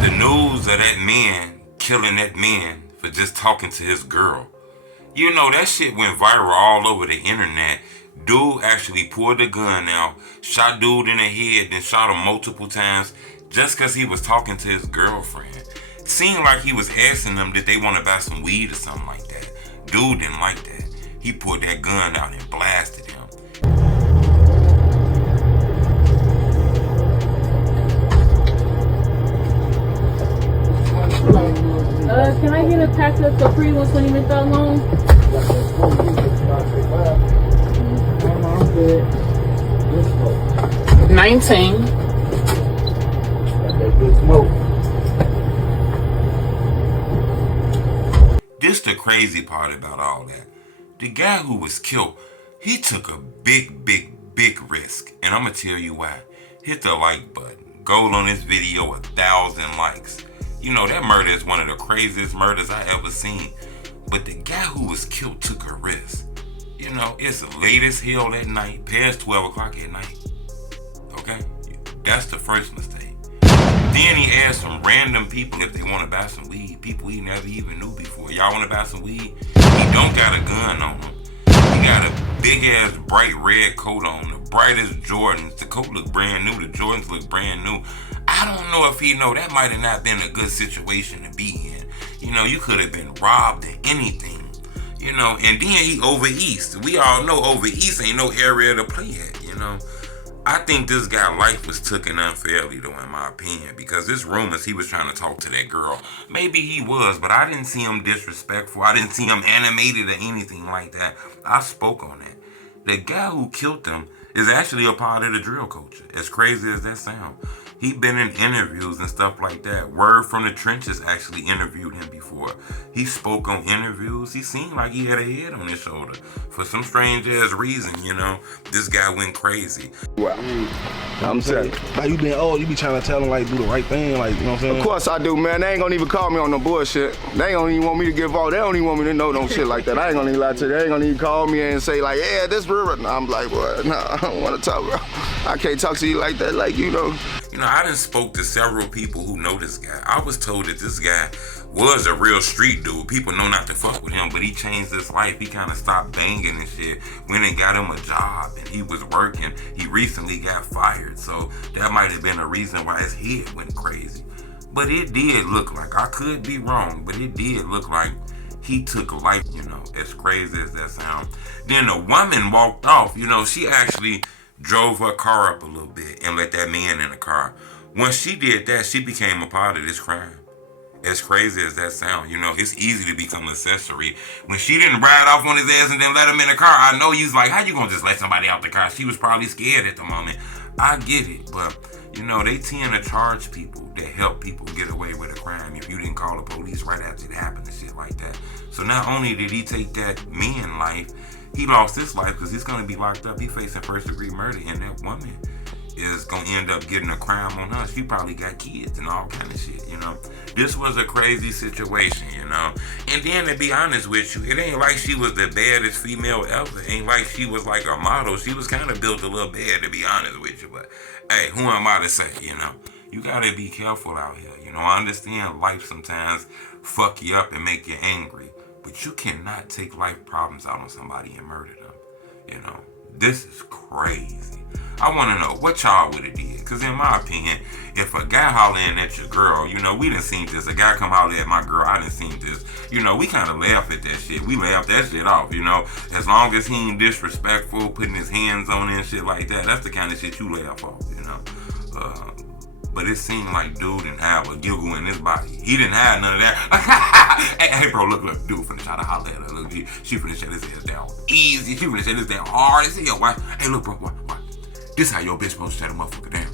The news of that man killing that man for just talking to his girl. You know, that shit went viral all over the internet. Dude actually pulled the gun out, shot dude in the head, then shot him multiple times just because he was talking to his girlfriend. Seemed like he was asking them did they want to buy some weed or something like that. Dude didn't like that. He pulled that gun out and blasted him. Can I get a pack of Capri ones when you make that long? I'm good. 19. This the crazy part about all that. The guy who was killed, he took a big risk. And I'm going to tell you why. Hit the like button. Go on this video 1,000 likes. You know, that murder is one of the craziest murders I ever seen. But the guy who was killed took a risk. You know, it's late as hell at night, past 12 o'clock at night. Okay? That's the first mistake. Then he asked some random people if they want to buy some weed. People he never even knew before. Y'all want to buy some weed? He don't got a gun on him. He got a big ass bright red coat on. The brightest Jordans. The coat look brand new. The Jordans look brand new. I don't know if he know that might have not been a good situation to be in. You know, you could have been robbed or anything. You know, and then he over east. We all know over east ain't no area to play at, you know. I think this guy's life was taken unfairly though, in my opinion, because there's rumors he was trying to talk to that girl. Maybe he was, but I didn't see him disrespectful. I didn't see him animated or anything like that. I spoke on that. The guy who killed him is actually a part of the drill culture, as crazy as that sounds. He been in interviews and stuff like that. Word from the Trenches actually interviewed him before. He spoke on interviews. He seemed like he had a head on his shoulder. For some strange ass reason, you know, this guy went crazy. Wow. I'm saying, like you been old, you be trying to tell them like do the right thing, like, you know what I'm saying? Of course I do, man. They ain't gonna even call me on no bullshit. They don't even want me to give all. They don't even want me to know no shit like that. I ain't gonna even lie to you. They ain't gonna even call me and say like, yeah, this river. Nah, I'm like, what? Nah, I don't want to talk, bro. I can't talk to you like that, like, you know. You know, I done spoke to several people who know this guy. I was told that this guy was a real street dude. People know not to fuck with him, but he changed his life. He kind of stopped banging and shit. Went and got him a job, and he was working. He recently got fired, so that might have been a reason why his head went crazy. But it did look like, I could be wrong, but it did look like he took life, you know, as crazy as that sounds. Then the woman walked off. You know, she actually drove her car up a little bit and let that man in the car. Once she did that, she became a part of this crime. As crazy as that sounds, you know, it's easy to become an accessory. When she didn't ride off on his ass and then let him in the car, I know you was like, how you gonna just let somebody out the car? She was probably scared at the moment. I get it, but, you know, they tend to charge people that help people get away with a crime if you didn't call the police right after it happened and shit like that. So not only did he take that man's life, he lost his life because he's going to be locked up. He facing first-degree murder, and that woman is going to end up getting a crime on her. She probably got kids and all kind of shit, you know. This was a crazy situation, you know. And then, to be honest with you, it ain't like she was the baddest female ever. It ain't like she was like a model. She was kind of built a little bad, to be honest with you. But, hey, who am I to say, you know? You got to be careful out here, you know. I understand life sometimes fuck you up and make you angry. But you cannot take life problems out on somebody and murder them. You know, this is crazy. I want to know what y'all would have did. Because in my opinion, if a guy hollering at your girl, you know, we done seen this. A guy come holler at my girl, I done seen this. You know, we kind of laugh at that shit. We laugh that shit off, you know. As long as he ain't disrespectful, putting his hands on it and shit like that, that's the kind of shit you laugh off, you know. But it seemed like dude didn't have a giggle in his body. He didn't have none of that. hey, bro, look, dude finna try to holler at her. Look, she finna shut his ass down easy. She finna shut his down hard as hell. Why? Hey, look, bro, why? This how your bitch supposed to shut a motherfucker down.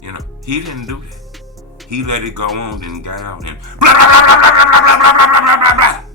You know, he didn't do that. He let it go on and got out and blah, blah, blah, blah, blah, blah, blah, blah, blah, blah, blah.